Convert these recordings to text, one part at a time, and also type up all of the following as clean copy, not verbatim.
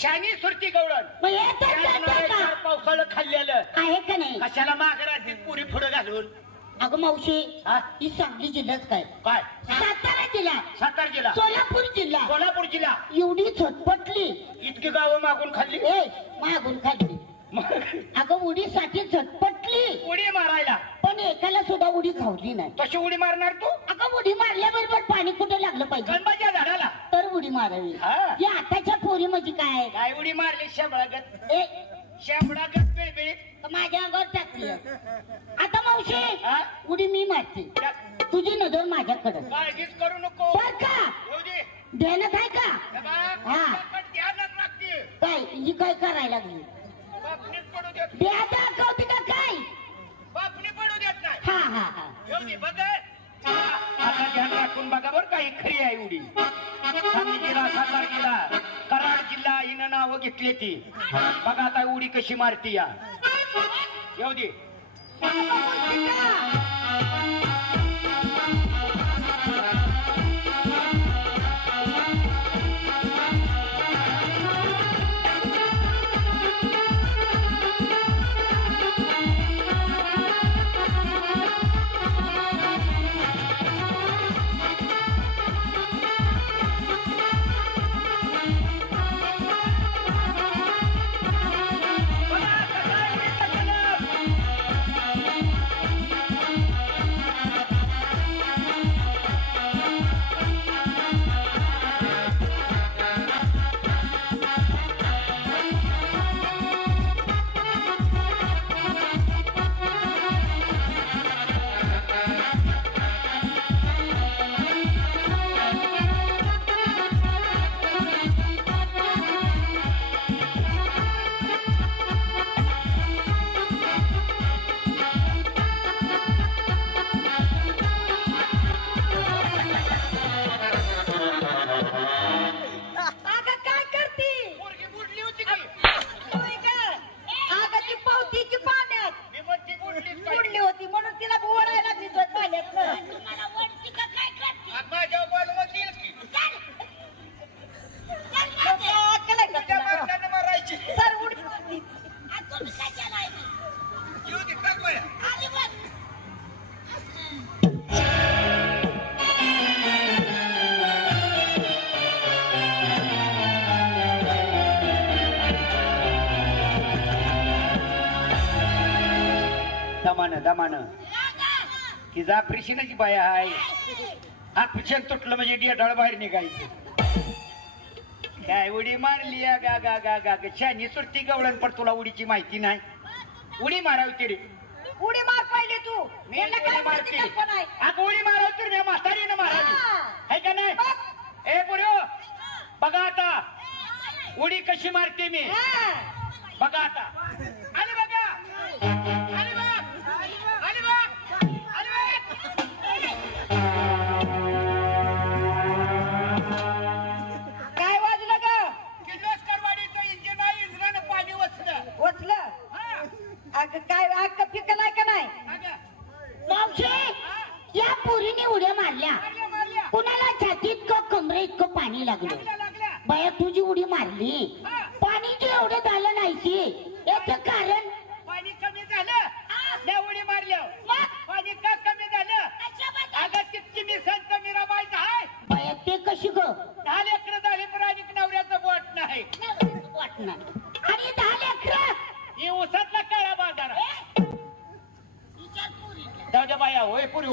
शानी सुरती गवळण पावसाळं खाल्लेलं आहे का नाही? कशाला माघारातील पुरी पुढे घालून. अगं मावशी ही सांगली जिल्ह्यात काय काय सातारा जिल्हा, सातारा जिल्हा, सोलापूर जिल्हा, कोल्हापूर जिल्हा एवढी झटपटली इतकी गावं मागून खाल्ली. मागून खाल्ली. अगं उडीसाठी झटपटली उडी मारायला, पण एकाला सुद्धा उडी खावली नाही. कशी उडी मारणार तू? अगं उडी मारल्याबरोबर पाणी कुठे लागलं पाहिजे गणबाच्या झाडाला तर उडी मारावी. या आताच्या पोरी म्हणजे काय काय उडी मारली शेंबळागत. ए शेंबळागत बिळबिळीत माझ्या अंगावर टाकली. आता मावशी उडी मी मारते, तुझी नजर माझ्याकडे. काळजीच करू नको बर का? ध्यानात आहे का? काय ही काय करायला लागली? द्या दाखवते का काय? बापणी पडू देत नाही. हा हा हा बघ आता ध्यान राखून बघा बरं काही खरी आहे उडी. सांगली जिल्हा, सातारा जिल्हा, कराड जिल्हा हिनं नावं घेतली ती. बघा आता उडी कशी मारती या. येऊ दे. दमान की जा फ्रिशिनाची बाया आहे. हा फ्रिशन तुटलं म्हणजे डेटाळ बाहेर निघायचं. काय उडी मारली गा गा गा गा शानी सुरती गवळण. पण तुला उडीची माहिती नाही. उडी मारावी तरी उडी मार पाहिजे तू. मी उडी मारते. अगं उडी मारावी तर मी म्हातारीनं मारावी है का नाही? ए पुऱ्यो बघा आता उडी कशी मारते मी. बघा आता आली बघा आली बघ आली बघ आली बघ. काय वाजलं ग? किर्लोस्करवाडीचं इंजिन आहे. इंजिनानं पाणी वचलं. अगं काय अगं पिकलाय का नाही? मावशी या पोरीने उड्या मारल्या. कुणाला छातीत का कमरे इतकं पाणी लागलं. बाया तुझी उडी मारली. पाणी जे एवढं झालं नाही याचं कारण पाणी कमी झालं. उडी मारल्या पाणी का कमी झालं? अगं तितकी मिसळ कमी रमायचं आहे. बाया ते कशी ग? 10 लेकरं झाली पण आणि नवऱ्याचं बोट नाही. आणि 10 लेकरं ही उसातला काळा बाजार. जाऊ द्या बाया. होय पुरी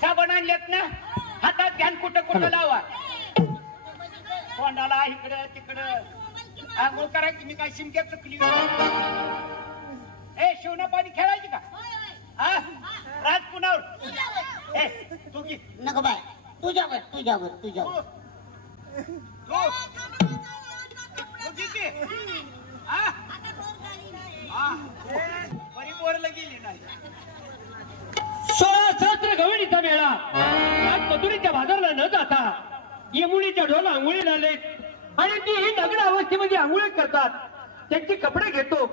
साबण आणलेत ना. हातात घ्यान कुठं कुठं लावा. तोंडाला इकडं तिकडं आंघोळ करायची. मी काय शिमक्या चुकली. ए शिवना पाणी खेळायची का? हा राजकुणावर. ए तू की नको बाय. तुझ्यावर तुझ्यावर तुझ्यावर बरी बोरला गेली नाही. 16 सहस्त्र गवळीचा मेळा आज मथुरेच्या बाजारला न जाता यमुनेच्या ढोला आंघोळी आलेत आणि ती ही नग्न अवस्थेमध्ये आंघोळी करतात. त्यांचे कपडे घेतो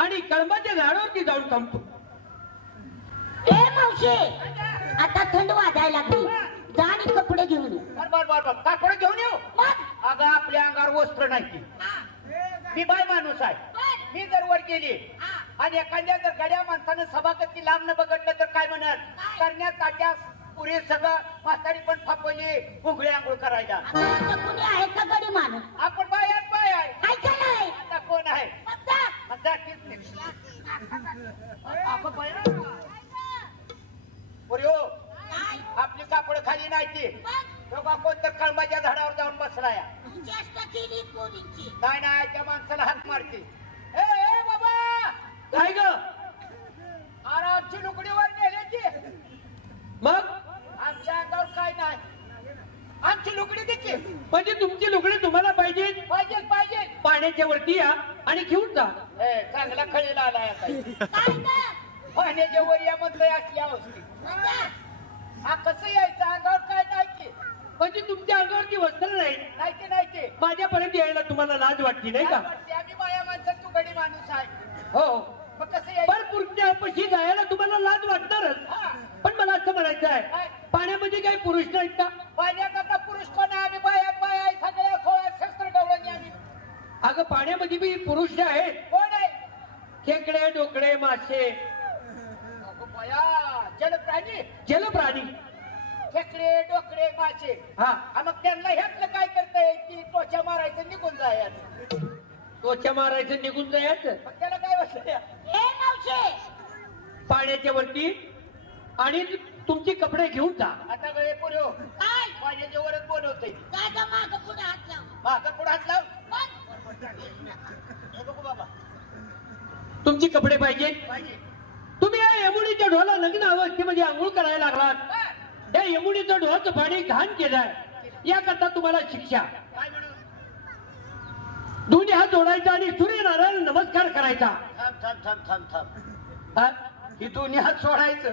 आणि कळंबाच्या झाडावरती जाऊन थांबतो. ए मावशी आता थंड वाजायला लागली. जा आणि कपडे घेऊन ये. बर बर बर बर. कपडे घेऊन येऊ. अगं आपल्या अंगावर वस्त्र नाही. मी बाय माणूस आहे. मी जर वर गेली आणि एखाद्या जर गड्या माणसानं सभागती लांब न बघडलं तर काय म्हणत करण्यात ताट्या पुरे सगळं म्हातारी पण फापवली उघडे आंघोळ करायला. कोणी आहे का गडी माणूस? आपण बाय आहे. ऐकायला आता कोण आहे? आपली कापड खाली नाही ती तेव्हा कोणतर कळंबाच्या झाडावर जाऊन बसलाय. नाही नाही त्या माणसाला हात मारते. ए बाबा काय ग? अरे आमची लुकडीवर नेल्याची. मग आमच्या अंगावर काय नाही. आमची लुकडी किती म्हणजे तुमची लुगडी तुम्हाला पाहिजे पाहिजे. पाण्याच्या वरती या आणि घेऊन जा. चांगला खळीला आलाय पाण्याच्या वर या म्हणतोय असली अवस्थी. हा कसं यायचं अंगावर काय नाही की म्हणजे तुमच्या अंगावरती वस्त्र नाही ते माझ्यापर्यंत यायला तुम्हाला लाज वाटली नाही का? आम्ही बाया माणसात तू गडी माणूस आहे. हो मग कसं यायचं? पण पुरुषापाशी जायला तुम्हाला लाज वाटणारच. पण मला असं म्हणायचं आहे पाण्यामध्ये काही पुरुष नाहीत का? पाण्यात आता पुरुष कोण आहे? आम्ही बाया सगळ्या 16 शस्त्र गवळणी आम्ही. अगं पाण्यामध्ये बी पुरुष आहेत. कोण आहे? खेकडे डोकडे मासे जलप्राणी खेकडे डोकडे मासे. हा मग त्यांना ह्यातलं काय करता येईल की त्वचा मारायचं निघून जायचं. त्वचा मारायचं निघून जायचं. मग त्याला काय वाटलं? हे मावशे पाण्याच्या वरती आणि तुमचे कपडे घेऊन जा. आता गळे पुरे हो काय पाण्याच्या वरच बनवते. काय का माग पुढे हात लाव. मागं पुढे हात लाव. हे बघू बाबा तुमचे कपडे पाहिजे. पाहिजे. तुम्ही या यमुनीच्या ढोला लग्न अवस्थेमध्ये आंघोळ करायला लागलात. त्या यमुनीचं ढोचं पाणी घाण केलंय. याकरता तुम्हाला शिक्षा. काय म्हणून? दोन्ही हात जोडायचा आणि सूर्यनारायण नमस्कार करायचा. थांब हा? ही दोन्ही हात सोडायचं